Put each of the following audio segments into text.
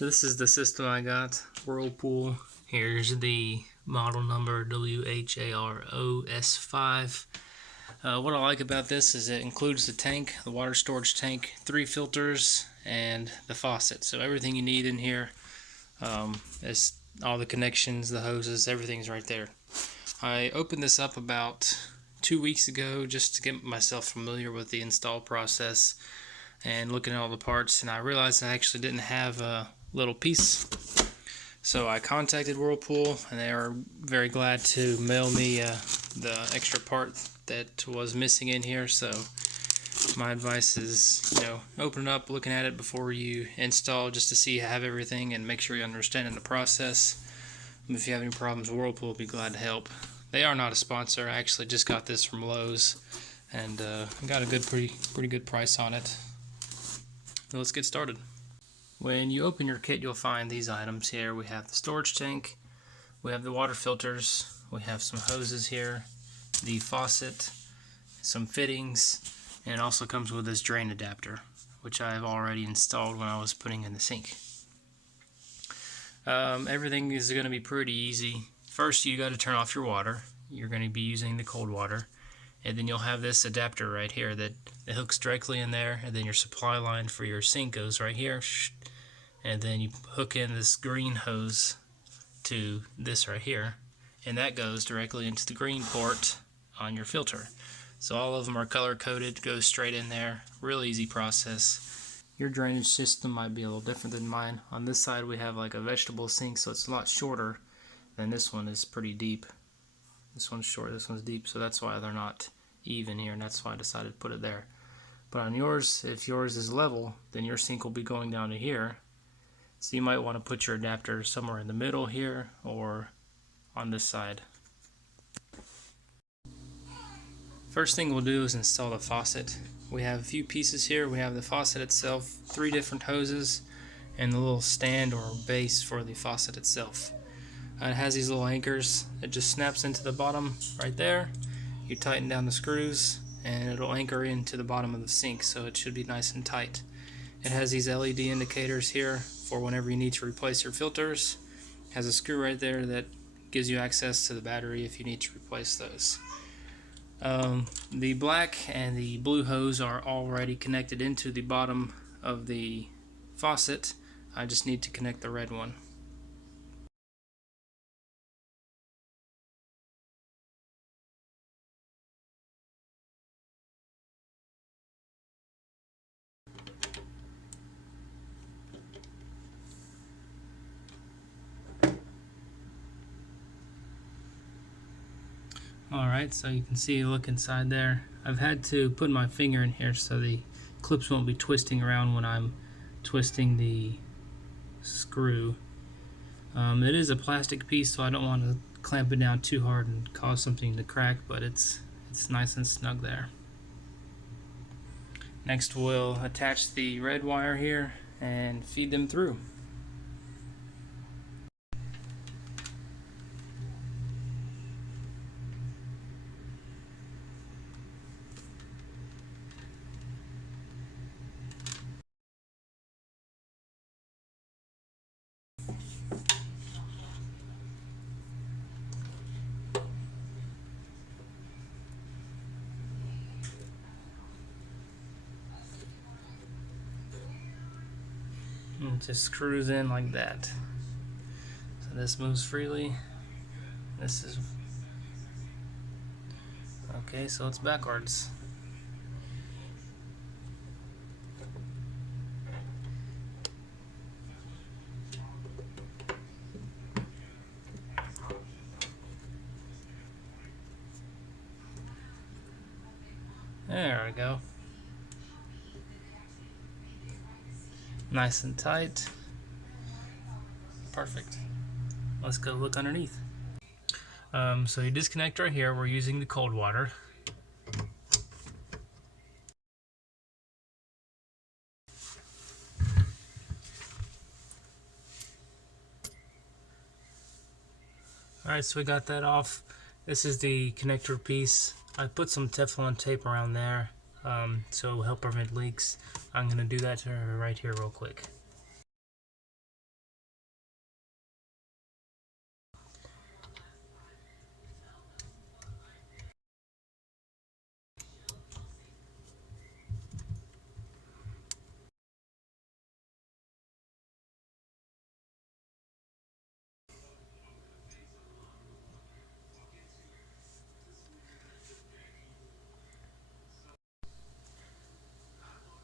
This is the system I got, Whirlpool. Here's the model number WHAROS5. What I like about this is it includes the tank, the water storage tank, 3 filters, and the faucet. So everything you need in here, is all the connections, the hoses, everything's right there. I opened this up about 2 weeks ago just to get myself familiar with the install process and looking at all the parts, and I realized I actually didn't have a little piece. So I contacted Whirlpool, and they are very glad to mail me the extra part that was missing in here. So my advice is, open it up, looking at it before you install, just to see you have everything and make sure you understand the process. If you have any problems, Whirlpool will be glad to help. They are not a sponsor. I actually just got this from Lowe's, and got a pretty good price on it. So let's get started. When you open your kit, you'll find these items here. We have the storage tank, we have the water filters, we have some hoses here, the faucet, some fittings, and it also comes with this drain adapter, which I have already installed when I was putting in the sink. Everything is going to be pretty easy. First, you got to turn off your water. You're going to be using the cold water, and then you'll have this adapter right here that it hooks directly in there, and then your supply line for your sink goes right here, and then you hook in this green hose to this right here, and that goes directly into the green port on your filter. So all of them are color coded, goes straight in there. Real easy process. Your drainage system might be a little different than mine. On this side we have like a vegetable sink, so it's a lot shorter than this one. Is pretty deep. This one's short, this one's deep, so that's why they're not even here, and that's why I decided to put it there. But on yours, if yours is level, then your sink will be going down to here. So you might want to put your adapter somewhere in the middle here or on this side. First thing we'll do is install the faucet. We have a few pieces here. We have the faucet itself, 3 different hoses, and the little stand or base for the faucet itself. It has these little anchors. It just snaps into the bottom right there. You tighten down the screws and it'll anchor into the bottom of the sink, so it should be nice and tight. It has these LED indicators here for whenever you need to replace your filters. It has a screw right there that gives you access to the battery if you need to replace those. The black and the blue hose are already connected into the bottom of the faucet. I just need to connect the red one. Alright, so you can see, look inside there. I've had to put my finger in here so the clips won't be twisting around when I'm twisting the screw. It is a plastic piece, so I don't want to clamp it down too hard and cause something to crack, but it's nice and snug there. Next we'll attach the red wire here and feed them through. And it just screws in like that. So this moves freely. This is okay, so it's backwards. There we go. Nice and tight. Perfect. Let's go look underneath. So you disconnect right here. We're using the cold water. Alright, so we got that off. This is the connector piece. I put some Teflon tape around there, so it will help prevent leaks. I'm going to do that right here real quick.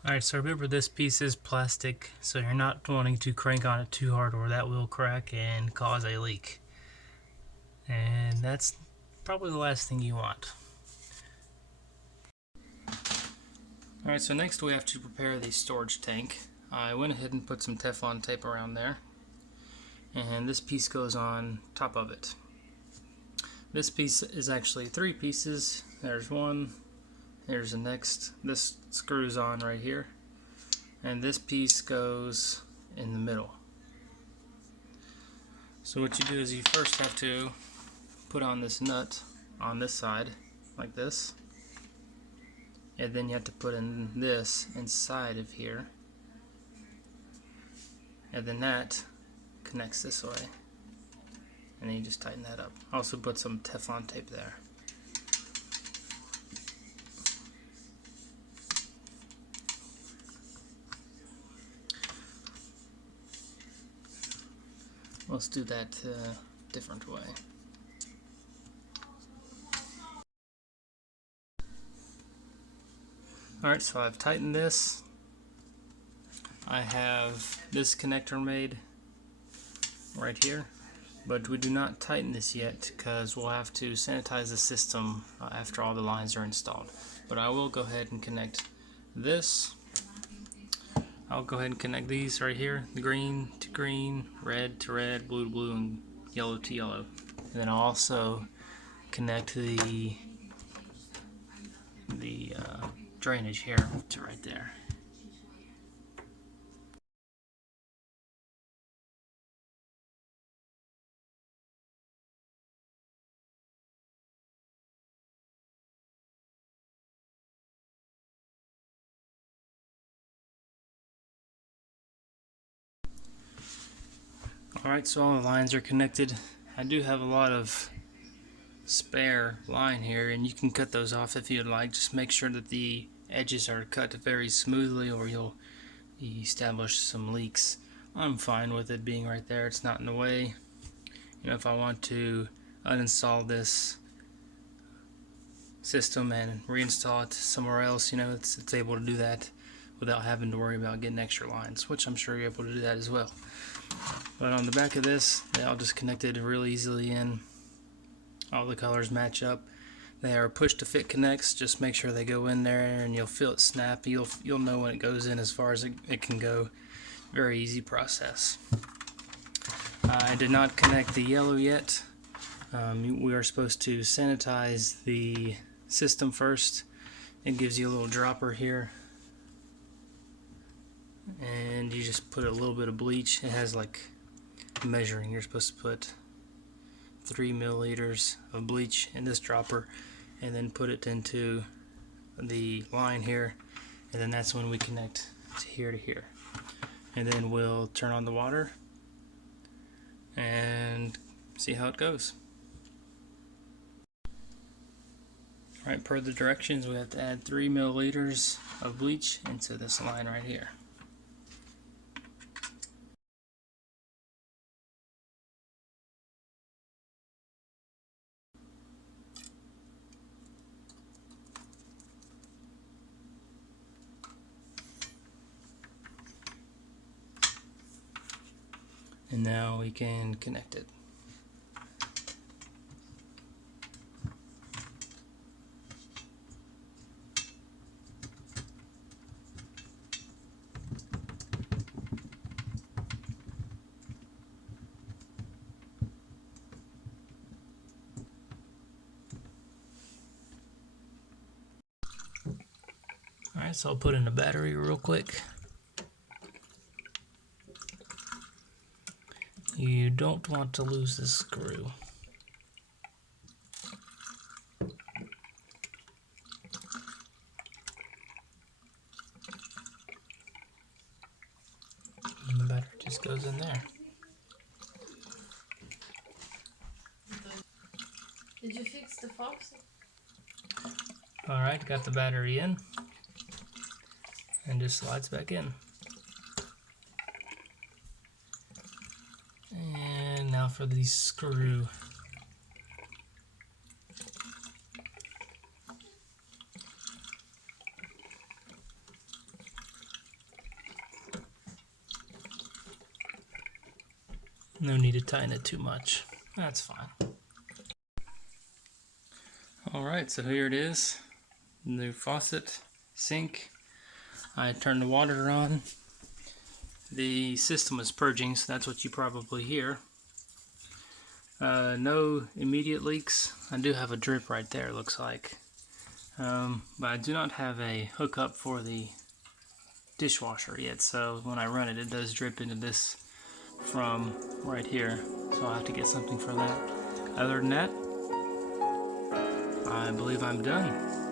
Alright, so remember this piece is plastic, so you're not wanting to crank on it too hard or that will crack and cause a leak. And that's probably the last thing you want. Alright, so next we have to prepare the storage tank. I went ahead and put some Teflon tape around there, and this piece goes on top of it. This piece is actually 3 pieces. There's one, there's the next, this screws on right here, and this piece goes in the middle. So what you do is you first have to put on this nut on this side, like this, and then you have to put in this inside of here, and then that connects this way, and then you just tighten that up. Also put some Teflon tape there. Let's do that different way. Alright, so I've tightened this. I have this connector made right here, but we do not tighten this yet because we'll have to sanitize the system after all the lines are installed. But I will go ahead and connect this. I'll go ahead and connect these right here, the green to green, red to red, blue to blue, and yellow to yellow. And then I'll also connect the drainage here to right there. Alright, so all the lines are connected. I do have a lot of spare line here, and you can cut those off if you'd like. Just make sure that the edges are cut very smoothly or you'll establish some leaks. I'm fine with it being right there, it's not in the way. You know, if I want to uninstall this system and reinstall it somewhere else, you know, it's able to do that without having to worry about getting extra lines, which I'm sure you're able to do that as well. But on the back of this, they all just connected real easily in. All the colors match up. They are push to fit connects. Just make sure they go in there and you'll feel it snap. You'll know when it goes in as far as it can go. Very easy process. I did not connect the yellow yet. We are supposed to sanitize the system first. It gives you a little dropper here, and you just put a little bit of bleach. It has like measuring. You're supposed to put 3 milliliters of bleach in this dropper and then put it into the line here, and then that's when we connect to here, and then we'll turn on the water and see how it goes. Alright, per the directions, we have to add 3 milliliters of bleach into this line right here. And now we can connect it. Alright, so I'll put in the battery real quick. You don't want to lose this screw. And the battery just goes in there. Did you fix the faucet? Alright, got the battery in. And just slides back in. And now for the screw. No need to tighten it too much. That's fine. Alright, so here it is. New faucet, sink. I turned the water on. The system is purging, so that's what you probably hear. No immediate leaks. I do have a drip right there, looks like. But I do not have a hookup for the dishwasher yet, so when I run it, it does drip into this from right here. So I'll have to get something for that. Other than that, I believe I'm done.